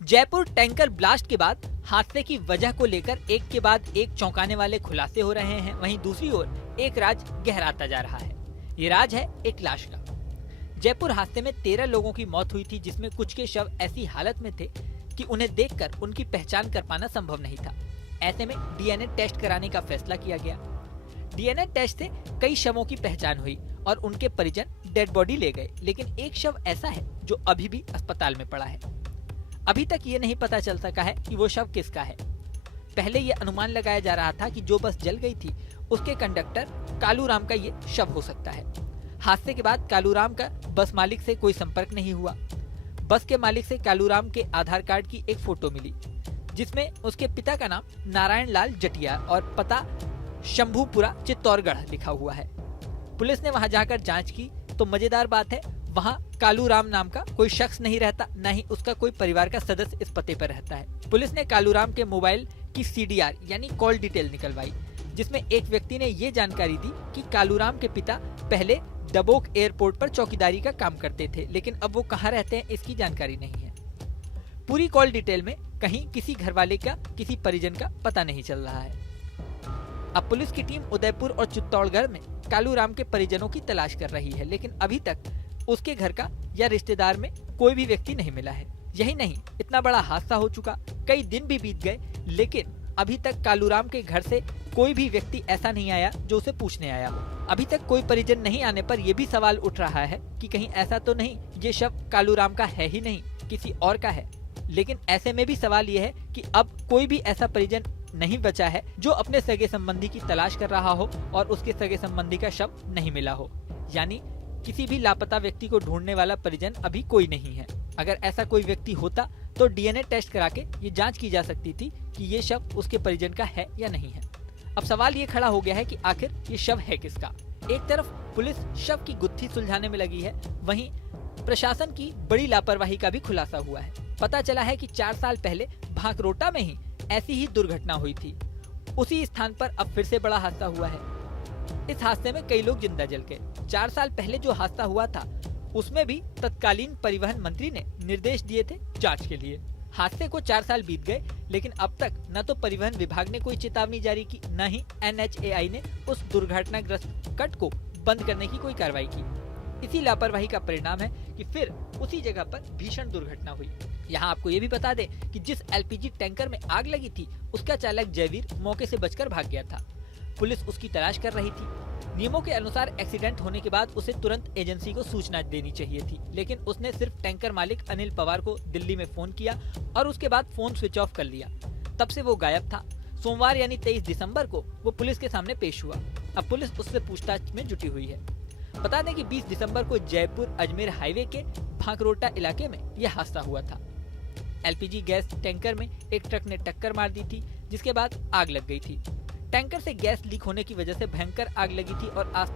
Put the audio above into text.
Jaipur tanker blast के बाद हादसे की वजह को लेकर एक के बाद एक चौंकाने वाले खुलासे हो रहे हैं। वहीं दूसरी ओर एक राज गहराता जा रहा है। ये राज है एक लाश का। जयपुर हादसे में 13 लोगों की मौत हुई थी, जिसमें कुछ के शव ऐसी हालत में थे कि उन्हें देखकर उनकी पहचान कर पाना संभव नहीं था। ऐसे में डीएनए टेस्ट कराने का फैसला किया गया। डीएनए टेस्ट से कई शवों की पहचान हुई और उनके परिजन डेड बॉडी ले गए, लेकिन एक शव ऐसा है जो अभी भी अस्पताल में पड़ा है। अभी तक ये नहीं पता चल सका है कि वो शव किसका है। पहले ये अनुमान लगाया जा रहा था कि जो बस जल गई थी उसके कंडक्टर कालूराम का ये शव हो सकता है। हादसे के बाद कालूराम का बस मालिक से कोई संपर्क नहीं हुआ। बस के मालिक से कालूराम के आधार कार्ड की एक फोटो मिली, जिसमें उसके पिता का नाम नारायण लाल जटिया और पता शंभूपुरा चित्तौड़गढ़ लिखा हुआ है। पुलिस ने वहां जाकर जांच की तो मजेदार बात है, वहां कालूराम नाम का कोई शख्स नहीं रहता, न ही उसका कोई परिवार का सदस्य इस पते पर रहता है। पुलिस ने कालूराम के मोबाइल की सीडीआर यानी कॉल डिटेल निकलवाई, जिसमें एक व्यक्ति ने ये जानकारी दी कि कालूराम के पिता पहले डबोक एयरपोर्ट पर चौकीदारी का काम करते थे, लेकिन अब वो कहाँ रहते हैं इसकी जानकारी नहीं है। पूरी कॉल डिटेल में कहीं किसी घरवाले का, किसी परिजन का पता नहीं चल रहा है। अब पुलिस की टीम उदयपुर और चित्तौड़गढ़ में कालूराम के परिजनों की तलाश कर रही है, लेकिन अभी तक उसके घर का या रिश्तेदार में कोई भी व्यक्ति नहीं मिला है। यही नहीं, इतना बड़ा हादसा हो चुका, कई दिन भी बीत गए, लेकिन अभी तक कालूराम के घर से कोई भी व्यक्ति ऐसा नहीं आया जो उसे पूछने आया हो। अभी तक कोई परिजन नहीं आने पर यह भी सवाल उठ रहा है कि कहीं ऐसा तो नहीं ये शव कालूराम का है ही नहीं, किसी और का है। लेकिन ऐसे में भी सवाल ये है कि अब कोई भी ऐसा परिजन नहीं बचा है जो अपने सगे संबंधी की तलाश कर रहा हो और उसके सगे संबंधी का शव नहीं मिला हो। यानी किसी भी लापता व्यक्ति को ढूंढने वाला परिजन अभी कोई नहीं है। अगर ऐसा कोई व्यक्ति होता तो डीएनए टेस्ट करा के ये जांच की जा सकती थी कि ये शव उसके परिजन का है या नहीं है। अब सवाल ये खड़ा हो गया है कि आखिर ये शव है किसका। एक तरफ पुलिस शव की गुत्थी सुलझाने में लगी है, वहीं प्रशासन की बड़ी लापरवाही का भी खुलासा हुआ है। पता चला है कि 4 साल पहले भांकरोटा में ही ऐसी ही दुर्घटना हुई थी। उसी स्थान पर अब फिर से बड़ा हादसा हुआ है। इस हादसे में कई लोग जिंदा जल गए। 4 साल पहले जो हादसा हुआ था उसमें भी तत्कालीन परिवहन मंत्री ने निर्देश दिए थे जांच के लिए। हादसे को 4 साल बीत गए, लेकिन अब तक न तो परिवहन विभाग ने कोई चेतावनी जारी की, न ही एनएचएआई ने उस दुर्घटनाग्रस्त कट को बंद करने की कोई कार्रवाई की। इसी लापरवाही का परिणाम है कि फिर उसी जगह पर भीषण दुर्घटना हुई। यहाँ आपको ये भी बता दें कि जिस एलपीजी टैंकर में आग लगी थी उसका चालक जयवीर मौके से बचकर भाग गया था। पुलिस उसकी तलाश कर रही थी। नियमों के अनुसार एक्सीडेंट होने के बाद उसे तुरंत एजेंसी को सूचना देनी चाहिए थी, लेकिन उसने सिर्फ टैंकर मालिक अनिल पवार को दिल्ली में फोन किया और उसके बाद फोन स्विच ऑफ कर लिया। तब से वो गायब था। सोमवार यानी 23 दिसंबर को वो पुलिस के सामने पेश हुआ। अब पुलिस उससे पूछताछ में जुटी हुई है। बता दें कि 20 दिसंबर को जयपुर अजमेर हाईवे के भांकरोटा इलाके में यह हादसा हुआ था। एलपीजी गैस टैंकर में एक ट्रक ने टक्कर मार दी थी, जिसके बाद आग लग गई थी। टैंकर से गैस लीक होने की वजह से भयंकर आग लगी थी और आसपास